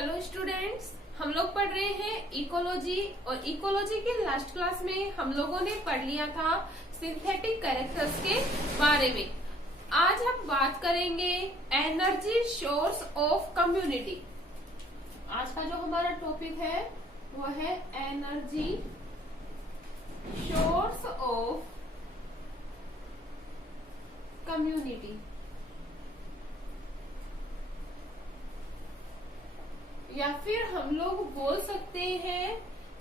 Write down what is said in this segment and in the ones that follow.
Hello students, हम लोग पढ़ रहे हैं इकोलॉजी और इकोलॉजी के लास्ट क्लास में हम लोगों ने पढ़ लिया था सिंथेटिक कैरेक्टर्स के बारे में। आज हम बात करेंगे एनर्जी सोर्स ऑफ कम्युनिटी। आज का जो हमारा टॉपिक है वो है एनर्जी सोर्स ऑफ कम्युनिटी या फिर हम लोग बोल सकते हैं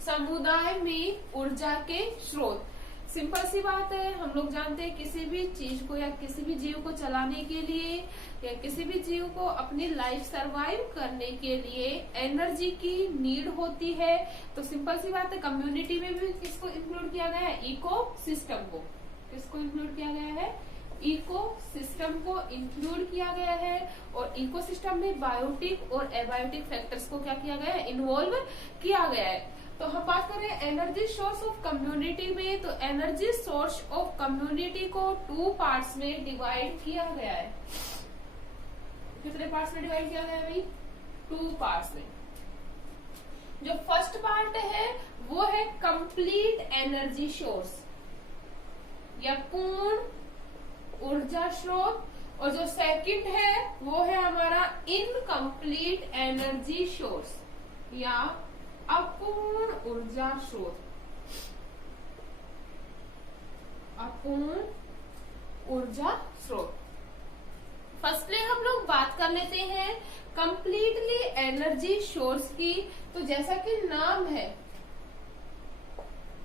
समुदाय में ऊर्जा के स्रोत। सिंपल सी बात है, हम लोग जानते हैं किसी भी चीज को या किसी भी जीव को चलाने के लिए या किसी भी जीव को अपनी लाइफ सरवाइव करने के लिए एनर्जी की नीड होती है। तो सिंपल सी बात है, कम्युनिटी में भी किसको इंक्लूड किया गया है? इको सिस्टम को। किसको इंक्लूड किया गया है? इको सिस्टम को इंक्लूड किया गया है। और इको सिस्टम में बायोटिक और एबायोटिक फैक्टर्स को क्या किया गया है? इन्वॉल्व किया गया है। तो हम बात करें एनर्जी सोर्स ऑफ कम्युनिटी में, तो एनर्जी सोर्स ऑफ कम्युनिटी को 2 पार्ट्स में डिवाइड किया गया है। कितने पार्ट्स में डिवाइड किया गया है भाई? 2 पार्ट्स में। जो फर्स्ट पार्ट है वो है कंप्लीट एनर्जी सोर्स या पूर्ण ऊर्जा स्रोत, और जो सेकंड है वो है हमारा इनकम्प्लीट एनर्जी सोर्स या अपूर्ण ऊर्जा स्रोत। अपूर्ण ऊर्जा स्रोत। फर्स्टली हम लोग बात कर लेते हैं कंप्लीटली एनर्जी सोर्स की। तो जैसा कि नाम है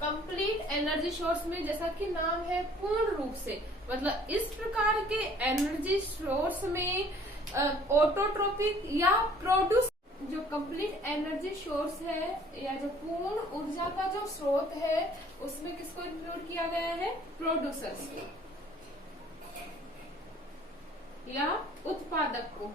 कंप्लीट एनर्जी सोर्स में, जैसा कि नाम है पूर्ण रूप से, मतलब इस प्रकार के एनर्जी सोर्स में ऑटोट्रोपिक या प्रोड्यूस, जो कंप्लीट एनर्जी सोर्स है या जो पूर्ण ऊर्जा का जो स्रोत है उसमें किसको इंक्लूड किया गया है? प्रोड्यूसर्स या उत्पादक को।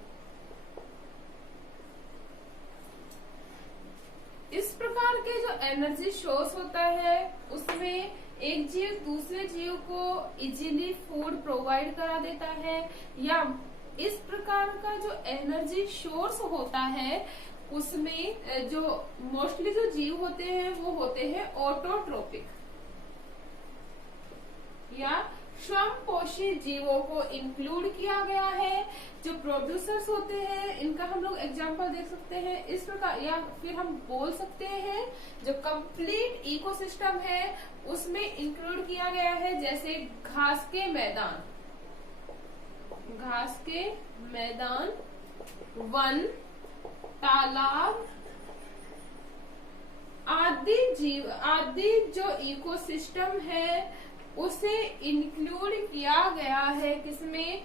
इस प्रकार के जो एनर्जी सोर्स होता है उसमें एक जीव दूसरे जीव को इजीली फूड प्रोवाइड करा देता है, या इस प्रकार का जो एनर्जी सोर्स होता है उसमें जो मोस्टली जो जीव होते हैं वो होते हैं ऑटोट्रोपिक या स्वयंपोषी जीवों को इंक्लूड किया गया है। जो प्रोड्यूसर्स होते हैं इनका हम लोग एग्जांपल देख सकते हैं इस प्रकार, या फिर हम बोल सकते हैं जो कंप्लीट इकोसिस्टम है उसमें इंक्लूड किया गया है, जैसे घास के मैदान, घास के मैदान, वन, तालाब आदि जो इकोसिस्टम है उसे इंक्लूड किया गया है किसमें?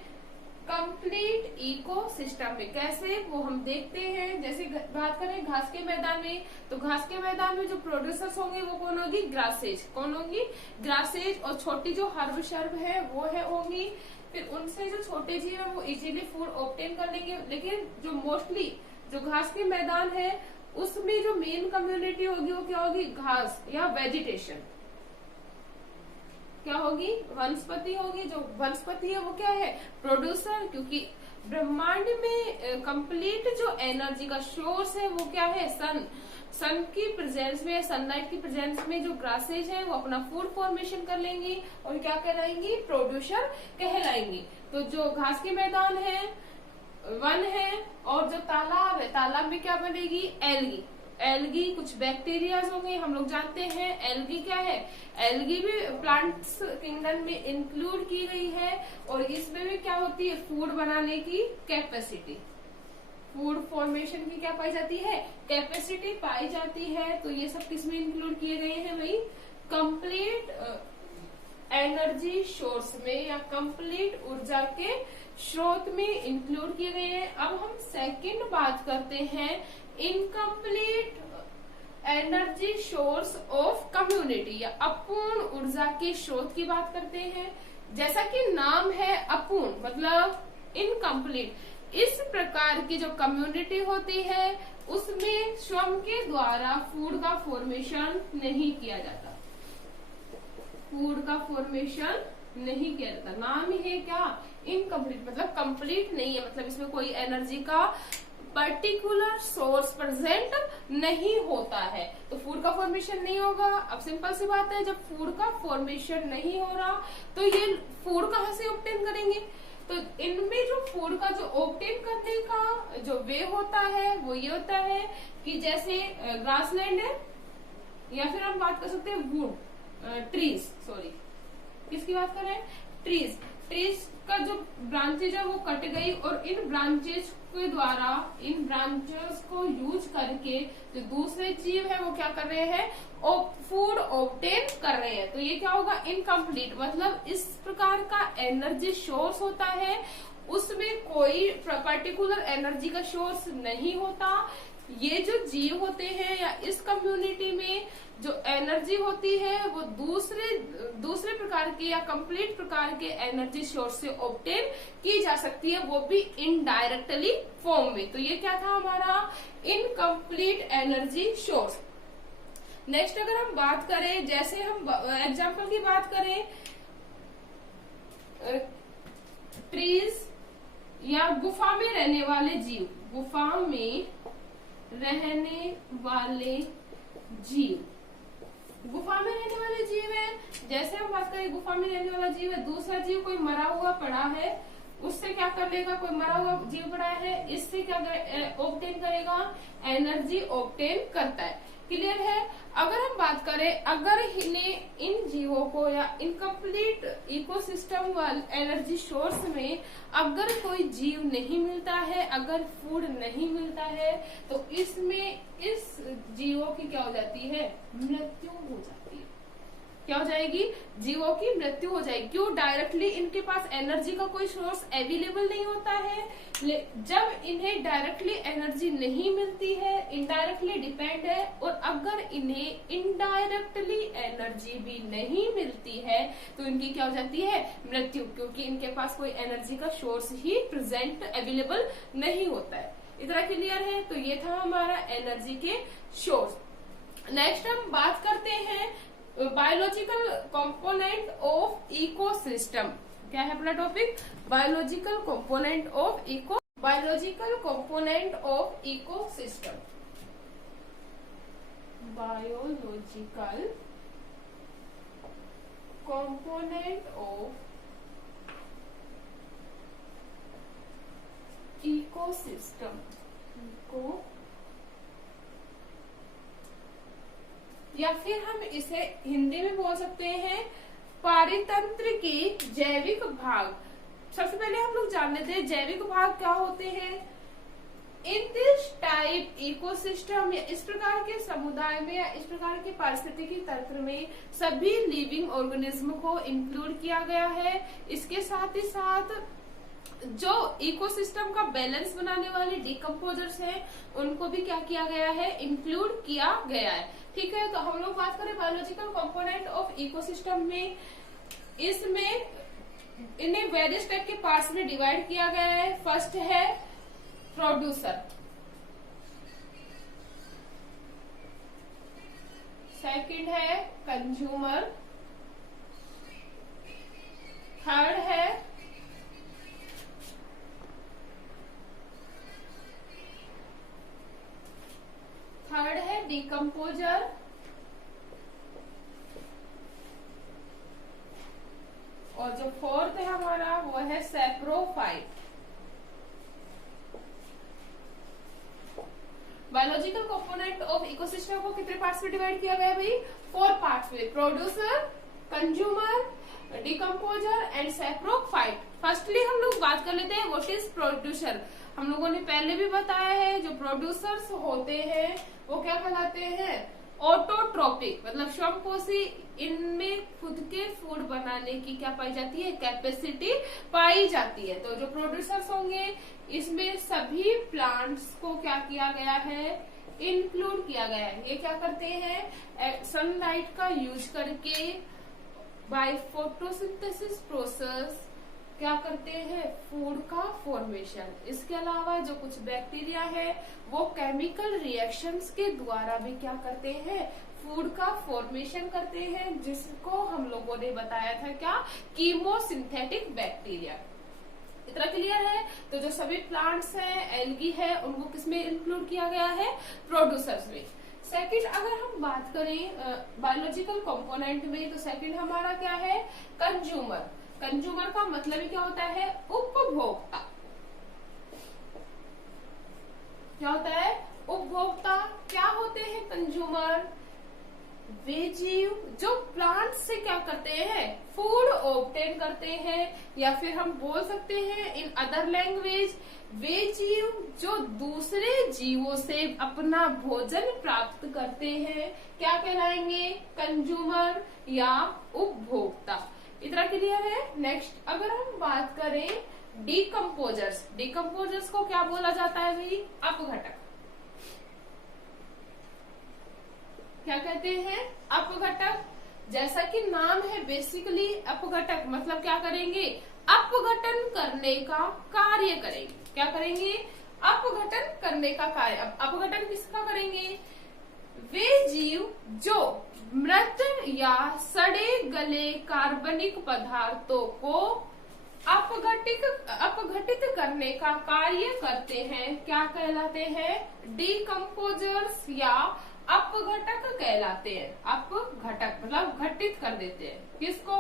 कंप्लीट इकोसिस्टम में। कैसे वो हम देखते हैं। जैसे बात करें घास के मैदान में, तो घास के मैदान में जो प्रोड्यूसर्स होंगे वो कौन होगी? ग्रासेज। कौन होगी? ग्रासेज। और छोटी जो हर्ब शर्ब है वो है होंगी। फिर उनसे जो छोटे जीव है वो इजीली फूड ऑब्टेन कर लेंगे। लेकिन जो मोस्टली जो घास के मैदान है उसमें जो मेन कम्युनिटी होगी वो क्या होगी? घास या वेजिटेशन। क्या होगी? वनस्पति होगी। जो वनस्पति है वो क्या है? प्रोड्यूसर। क्योंकि ब्रह्मांड में कंप्लीट जो एनर्जी का सोर्स है वो क्या है? सन की प्रेजेंस में, सनलाइट की प्रेजेंस में जो ग्रासेज है वो अपना फूड फॉर्मेशन कर लेंगी और क्या कहलाएंगी? प्रोड्यूसर कहलाएंगी। तो जो घास के मैदान है, वन है, और जो तालाब है, तालाब में क्या बनेगी? एल्गी। एल्गी कुछ बैक्टीरियाज होंगे। हम लोग जानते हैं एल्गी क्या है? एल्गी भी प्लांट्स किंगडम में इंक्लूड की गई है और इसमें भी क्या होती है? फूड बनाने की कैपेसिटी, फूड फॉर्मेशन की क्या पाई जाती है? कैपेसिटी पाई जाती है। तो ये सब किसमें इंक्लूड किए गए हैं भाई? कंप्लीट एनर्जी सोर्स में या कंप्लीट ऊर्जा के स्रोत में इंक्लूड किए गए हैं। अब हम सेकंड बात करते हैं incomplete energy source of community या अपूर्ण ऊर्जा के स्रोत की बात करते हैं। जैसा कि नाम है अपूर्ण मतलब इनकम्प्लीट। इस प्रकार की जो कम्युनिटी होती है उसमें स्वयं के द्वारा फूड का फॉर्मेशन नहीं किया जाता। फूड का फॉर्मेशन नहीं किया जाता। नाम ही है क्या? इनकम्प्लीट, मतलब कंप्लीट नहीं है, मतलब इसमें कोई एनर्जी का पर्टिकुलर सोर्स प्रेजेंट नहीं होता है, तो फूड का फॉर्मेशन नहीं होगा। अब सिंपल सी बात है, जब फूड का फॉर्मेशन नहीं हो रहा तो ये फूड कहाँ से ऑब्टेन करेंगे? तो इनमें जो फूड का जो ऑब्टेन करने का जो वे होता है वो ये होता है कि जैसे ग्रासलैंड है, या फिर हम बात कर सकते हैं वुड ट्रीज, सॉरी किसकी बात कर रहे हैं? ट्रीज। ट्रीज का जो ब्रांचेज है वो कट गई, और इन ब्रांचेज के द्वारा, इन ब्रांचेस को यूज करके जो दूसरे जीव है वो क्या कर रहे हैं? फूड ऑब्टेन कर रहे हैं। तो ये क्या होगा? इनकम्प्लीट, मतलब इस प्रकार का एनर्जी सोर्स होता है उसमें कोई पर्टिकुलर एनर्जी का सोर्स नहीं होता। ये जो जीव होते हैं या इस कम्युनिटी में जो एनर्जी होती है वो दूसरे प्रकार के या कंप्लीट प्रकार के एनर्जी सोर्स से ऑब्टेन की जा सकती है, वो भी इनडायरेक्टली फॉर्म में। तो ये क्या था हमारा? Incomplete energy source. नेक्स्ट अगर हम बात करें, जैसे हम एग्जांपल की बात करें, ट्रीज या गुफा में रहने वाले जीव, गुफा में रहने वाले जीव, गुफा में रहने वाले जीव है। जैसे हम बात करें गुफा में रहने वाला जीव है, दूसरा जीव कोई मरा हुआ पड़ा है, उससे क्या कर लेगा? कोई मरा हुआ जीव पड़ा है, इससे क्या ऑब्टेन करेगा? एनर्जी ऑब्टेन करता है। क्लियर है? अगर हम बात करें, अगर इन्हें इन जीवों को या इनकम्प्लीट इकोसिस्टम वाले एनर्जी सोर्स में अगर कोई जीव नहीं मिलता है, अगर फूड नहीं मिलता है, तो इसमें इस जीवों की क्या हो जाती है? मृत्यु हो जाती है। क्या हो जाएगी? जीवों की मृत्यु हो जाएगी। क्यों? डायरेक्टली इनके पास एनर्जी का कोई सोर्स अवेलेबल नहीं होता है। जब इन्हें डायरेक्टली एनर्जी नहीं मिलती है, इनडायरेक्टली डिपेंड है, और अगर इन्हें इनडायरेक्टली एनर्जी भी नहीं मिलती है तो इनकी क्या हो जाती है? मृत्यु, क्योंकि इनके पास कोई एनर्जी का सोर्स ही प्रेजेंट अवेलेबल नहीं होता है। इतना क्लियर है? तो ये था हमारा एनर्जी के सोर्स। नेक्स्ट हम बात करते हैं बायोलॉजिकल कंपोनेंट ऑफ इकोसिस्टम। क्या है अपना topic? Biological component of biological component of ecosystem. Biological component of ecosystem, या फिर हम इसे हिंदी में बोल सकते हैं पारितंत्र के जैविक भाग। सबसे पहले हम लोग जान लेते हैं जैविक भाग क्या होते हैं। इन दिस टाइप इकोसिस्टम, या इस प्रकार के समुदाय में या इस प्रकार के पारिस्थितिकी तंत्र में सभी लिविंग ऑर्गेनिज्म को इंक्लूड किया गया है। इसके साथ ही साथ जो इकोसिस्टम का बैलेंस बनाने वाले डिकम्पोजर्स हैं उनको भी क्या किया गया है? इंक्लूड किया गया है। ठीक है, तो हम लोग बात करें बायोलॉजिकल कंपोनेंट ऑफ इकोसिस्टम में, इसमें इन्हें वेरियस टाइप के पार्ट्स में डिवाइड किया गया है। फर्स्ट है प्रोड्यूसर, सेकंड है कंज्यूमर, थर्ड है डिकम्पोजर, और जो फोर्थ है हमारा वो है saprophyte. Biological component of ecosystem को कितने पार्ट्स में डिवाइड किया गया है भाई? 4 पार्ट्स में, producer, consumer, decomposer and saprophyte. Firstly हम लोग बात कर लेते हैं व्हाट इज प्रोड्यूसर। हम लोगों ने पहले भी बताया है जो प्रोड्यूसर्स होते हैं वो क्या कहलाते हैं? ऑटोट्रोपिक, मतलब स्वयंपोषी। इनमें खुद के फूड बनाने की क्या पाई जाती है? कैपेसिटी पाई जाती है। तो जो प्रोड्यूसर्स होंगे इसमें सभी प्लांट्स को क्या किया गया है? इंक्लूड किया गया है। ये क्या करते हैं? सनलाइट का यूज करके बाय फोटोसिंथेसिस प्रोसेस क्या करते हैं? फूड का फॉर्मेशन। इसके अलावा जो कुछ बैक्टीरिया है वो केमिकल रिएक्शंस के द्वारा भी क्या करते हैं? फूड का फॉर्मेशन करते हैं, जिसको हम लोगों ने बताया था क्या? Chemosynthetic bacteria. इतना क्लियर है। तो जो सभी प्लांट्स हैं, एल्गी है, उनको किसमें इंक्लूड किया गया है? प्रोड्यूसर्स में। सेकंड अगर हम बात करें बायोलॉजिकल कंपोनेंट में, तो सेकंड हमारा क्या है? कंज्यूमर। कंज्यूमर का मतलब ही क्या होता है? उपभोक्ता। क्या होता है? उपभोक्ता। क्या होते हैं कंज्यूमर? वे जीव जो प्लांट से क्या करते हैं? फूड ऑब्टेन करते हैं, या फिर हम बोल सकते हैं इन अदर लैंग्वेज, वे जीव जो दूसरे जीवों से अपना भोजन प्राप्त करते हैं, क्या कहलाएंगे? कंज्यूमर या उपभोक्ता। इतना क्लियर है। नेक्स्ट अगर हम बात करें डिकम्पोजर्स, डिकम्पोजर्स को क्या बोला जाता है भाई? अपघटक। क्या कहते हैं? अपघटक। जैसा कि नाम है बेसिकली अपघटक, मतलब क्या करेंगे? अपघटन करने का कार्य करेंगे। क्या करेंगे? अपघटन करने का कार्य। अब अपघटन किसका करेंगे? वे जीव जो मृत या सड़े गले कार्बनिक पदार्थों को अपघटित करने का कार्य करते हैं, क्या कहलाते हैं? डिकम्पोजर्स या अपघटक कहलाते हैं। अपघटक मतलब घटित कर देते हैं। किसको?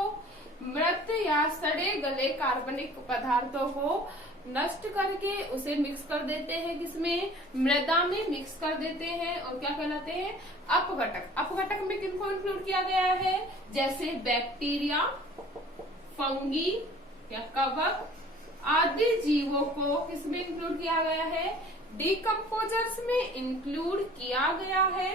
मृत या सड़े गले कार्बनिक पदार्थों को नष्ट करके उसे मिक्स कर देते हैं। किसमें? मृदा में मिक्स कर देते हैं, और क्या कहलाते हैं? अपघटक। अपघटक में किनको इंक्लूड किया गया है? जैसे बैक्टीरिया, फंगी या कवक आदि जीवों को किसमें इंक्लूड किया गया है? डिकम्पोजर्स में इंक्लूड किया गया है।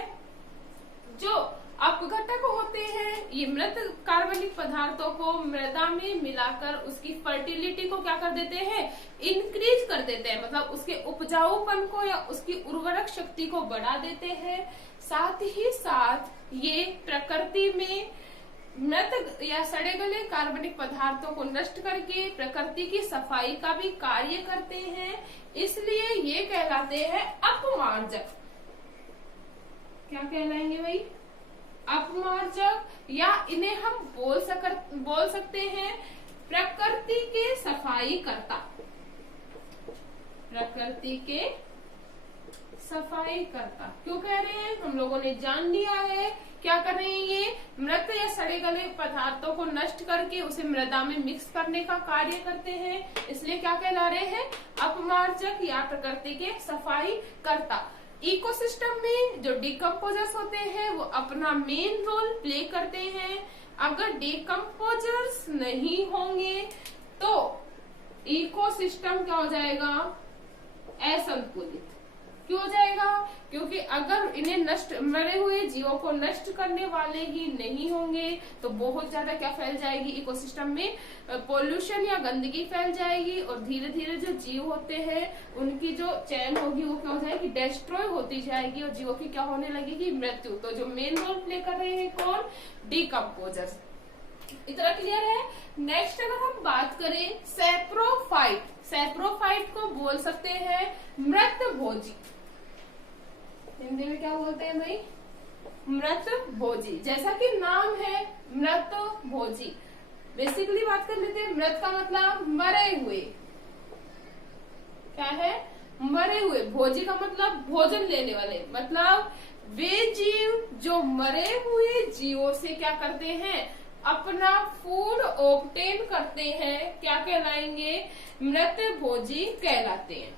जो अपघटक होते हैं, ये मृत कार्बनिक पदार्थों को मृदा में मिलाकर उसकी फर्टिलिटी को क्या कर देते हैं? इंक्रीज कर देते हैं, मतलब उसके उपजाऊपन को या उसकी उर्वरक शक्ति को बढ़ा देते हैं। साथ ही साथ ये प्रकृति में मृत या सड़े गले कार्बनिक पदार्थों को नष्ट करके प्रकृति की सफाई का भी कार्य करते हैं, इसलिए ये कहलाते हैं अपमार्जक। क्या कहलाएंगे भाई? अपमार्जक, या इन्हें हम बोल सकते हैं प्रकृति के सफाई करता। प्रकृति के सफाई करता क्यों कह रहे हैं? हम लोगों ने जान लिया है क्या कर रहे हैं? ये मृत या सड़े गले पदार्थों को नष्ट करके उसे मृदा में मिक्स करने का कार्य करते हैं, इसलिए क्या कहला रहे हैं? अपमार्जक या प्रकृति के सफाई करता। इकोसिस्टम में जो डिकम्पोजर्स होते हैं वो अपना मेन रोल प्ले करते हैं। अगर डिकम्पोजर्स नहीं होंगे तो इकोसिस्टम क्या हो जाएगा? असंतुलित। क्यों हो जाएगा? क्योंकि अगर इन्हें मरे हुए जीवों को नष्ट करने वाले ही नहीं होंगे तो बहुत ज्यादा क्या फैल जाएगी? इकोसिस्टम में पोल्यूशन या गंदगी फैल जाएगी, और धीरे धीरे जो जीव होते हैं उनकी जो चैन होगी वो क्या हो जाएगी? डिस्ट्रॉय होती जाएगी, और जीवों की क्या होने लगेगी? मृत्यु। तो जो मेन रोल प्ले कर रहे हैं कौन? डिकम्पोजर्स। इतना क्लियर है। नेक्स्ट अगर हम बात करें सैप्रोफाइट, सैप्रोफाइट को बोल सकते हैं मृत भोजी। हिंदी में क्या बोलते हैं भाई? मृत भोजी। जैसा कि नाम है मृत भोजी, बेसिकली बात कर लेते हैं। मृत का मतलब मरे हुए। क्या है? मरे हुए। भोजी का मतलब भोजन लेने वाले, मतलब वे जीव जो मरे हुए जीवों से क्या करते हैं? अपना फूड ऑब्टेन करते हैं, क्या कहलाएंगे? मृत भोजी कहलाते हैं।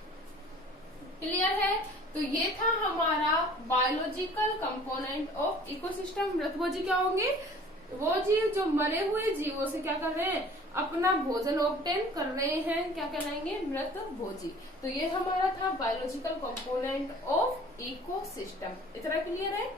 क्लियर है? तो ये था हमारा बायोलॉजिकल कंपोनेंट ऑफ इकोसिस्टम। मृत भोजी क्या होंगे? वो जीव जो मरे हुए जीवों से क्या कर रहे हैं? अपना भोजन ऑब्टेन कर रहे हैं, क्या कहलाएंगे? मृत भोजी। तो ये हमारा था बायोलॉजिकल कंपोनेंट ऑफ इकोसिस्टम। इतना क्लियर है?